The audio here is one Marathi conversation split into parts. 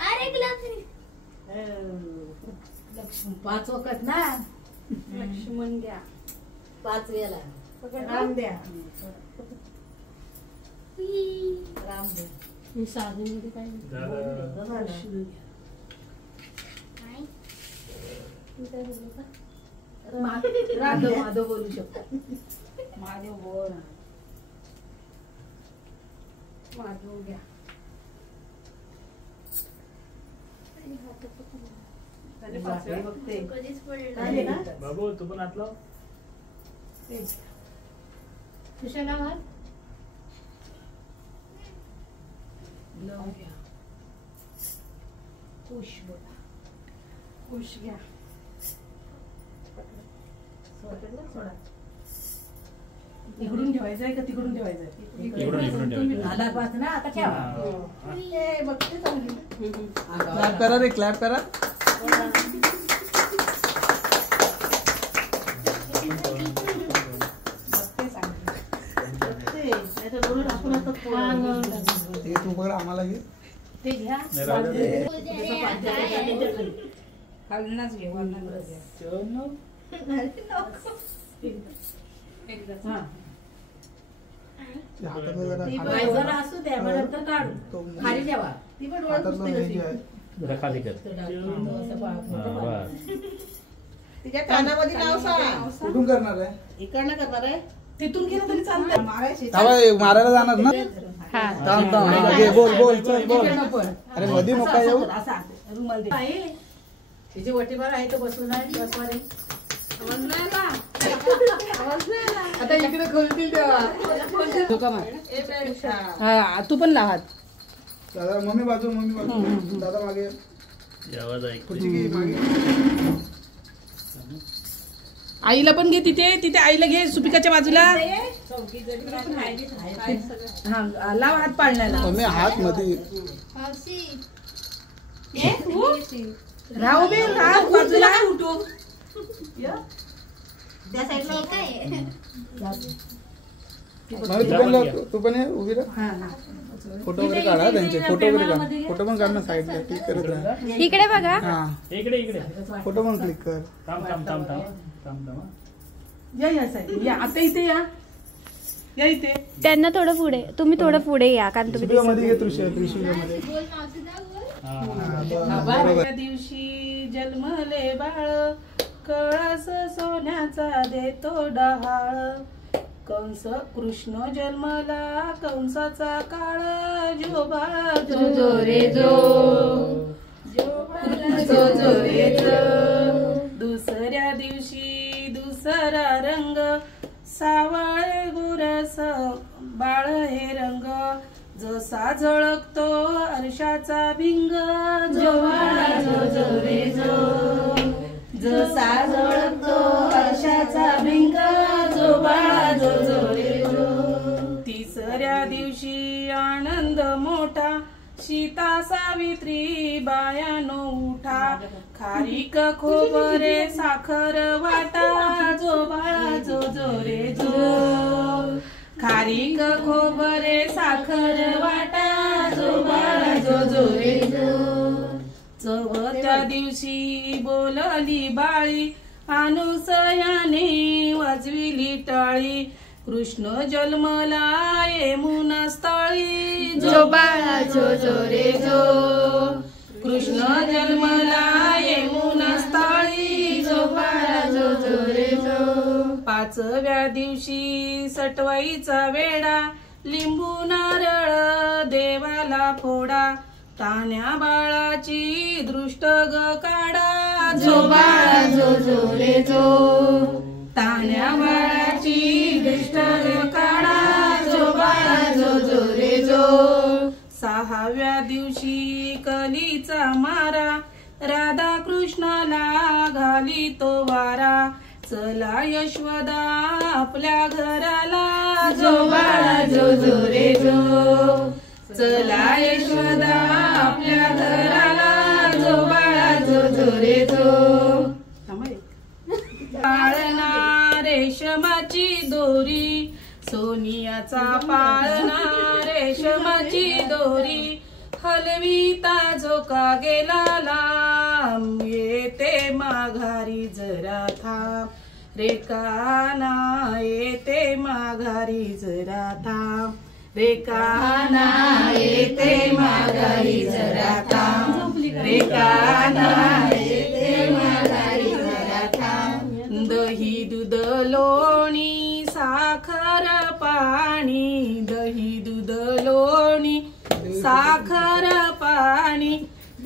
अरे लक्ष्मण 5 वखत ना. लक्ष्मण द्या 5 वेळा. राम द्या. राम द्या. मी साधनेमध्ये काय राधव माधव बोलू शकतो. महादेव बोल. महादेव घ्या. बाबू तू पण आतला कशाला घाल. खुश बोला. खुश घ्या. सोडा. इकडून ठेवायचंय का तिकडून ठेवायचंय? इकडून आला 5 ना. आता ठेवा. ए बघते चांगली. क्लॅप करा रे, क्लॅप करा. तू बघ आम्हाला घे. ते घ्या. खालनाच घे. जरा असू द्या. मग नंतर काढू. खाली ठेवा. ती पण जरा खाली कर. तिच्या कानामध्ये नाव सांग. कुठून करणार आहे? इकडनं करणार आहे. तिथून केलं तरी चालतं. मारायची. मारायला जाणार ना. थांब थांब. बोल चल बोल. अरे मध्ये नका येऊ. रुमाल दे. तिचे वटीबार आहे तर बसून आहे. बसवा रे. आता इकडे खोलतील तेव्हा. तू पण लावात. दादा मम्मी बाजू. दादा मागे. आवाज ऐक. आईला पण घे. तिथे आईला घे. सुपिकाच्या बाजूला. हा लाव हात पाळण्याला. मम्मी हात मध्ये. राहू बे. हात बाजूला. तू पण ये उभी राहा. फोटो वगैरे काढा त्यांचे. फोटो वगैरे काढ. फोटो पण काढ ना साईडला. क्लिक करत राहा. इकडे बघा. हा इकडे फोटो पण क्लिक कर. थांब. या साईड. या आता इथे या. या इथे. त्यांना थोडं पुढे. तुम्ही थोडं पुढे या कारण तुम्ही मध्ये घे. त्रिशूलमध्ये. त्या दिवशी जन्मले बाळ. कळस सोन्याचा देतो डहाळ. कंस कृष्ण जन्मला. कंसाचा काळ. जो बाळा जो जो रे जो. जो जो रे जो. दुसऱ्या दिवशी दुसरा रंग. सावळे गुरस बाळ हे रंग. जसा झळकतो अर्शाचा भिंग. जो बाळा जो जो रे जो. जसा झळकतो अर्शाचा भिंग. जो बाळा जो जो रे जो. तिसऱ्या दिवशी आनंद मोठा. सीता सावित्री बायानो उठा. खारीक खोबरे साखर वाटा. जो बाळा जो जो रे जो. खारीक खोबरे साखर वाटा. जो बाळा जो जो रे जो. चौथ्या दिवशी बोलली बाळी. अनुसयाने वाजविली टाळी. कृष्ण जन्मला यमुना स्थळी. जो बाळा जो जो रे जो. कृष्ण जन्मला यमुना स्थळी. जो बाळा जो जो रे जो. पाचव्या दिवशी सटवाईचा वेडा. लिंबू नारळ देवाला फोडा. तान्या बाळाची दृष्ट ग काढा. जो बाळा जो जो रे जो. तान्या बाळाची दृष्ट ग काढा. जो बाळा जो जो रे जो. सहाव्या दिवशी कलीचा मारा. राधा कृष्णाला घाली तो वारा. चला यशोदा आपल्या घराला. जो बाळा जो जो रे जो. चला यशोदा आपल्या घराला. जो बाळा जो जो रे जो. पाळणा रेशमाची दोरी. सोनियाचा पाळणा रेशमाची दोरी. हलविता झोका गेला लांब येते माघारी जरा थांब रे काना येते माघारी जरा थांब रे काना येते माघारी जरा थांब रे काना येते माघारी जरा थांब दही दूध लोणी साखर पाणी दही दूध लोणी साखर पाणी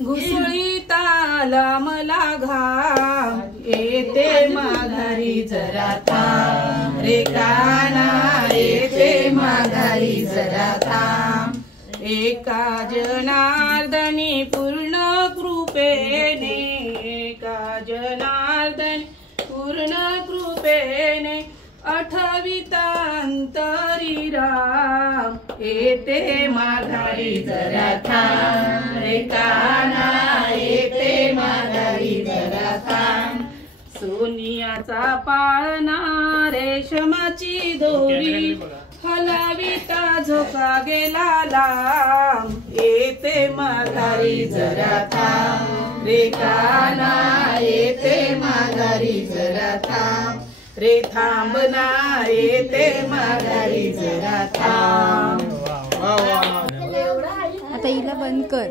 घुसळीत आला मला घाम येते माघारी जरा थांब रे काना येते माघारी जरा थांब एका जनार्दनी पूर्ण कृपेने एका जनार्दनी पूर्ण कृपेने आठवितांतरी राम येते माघारी जरा थांब रे काना येते माघारी जरा थांब सोनियाचा पाळणा रेशमाची दोरी हलविता झोका गेला लांब येते माघारी जरा थांब रे काना येते माघारी जरा थांब रे थांब ना येते माघारी जरा थांब. आता हिला बंद कर.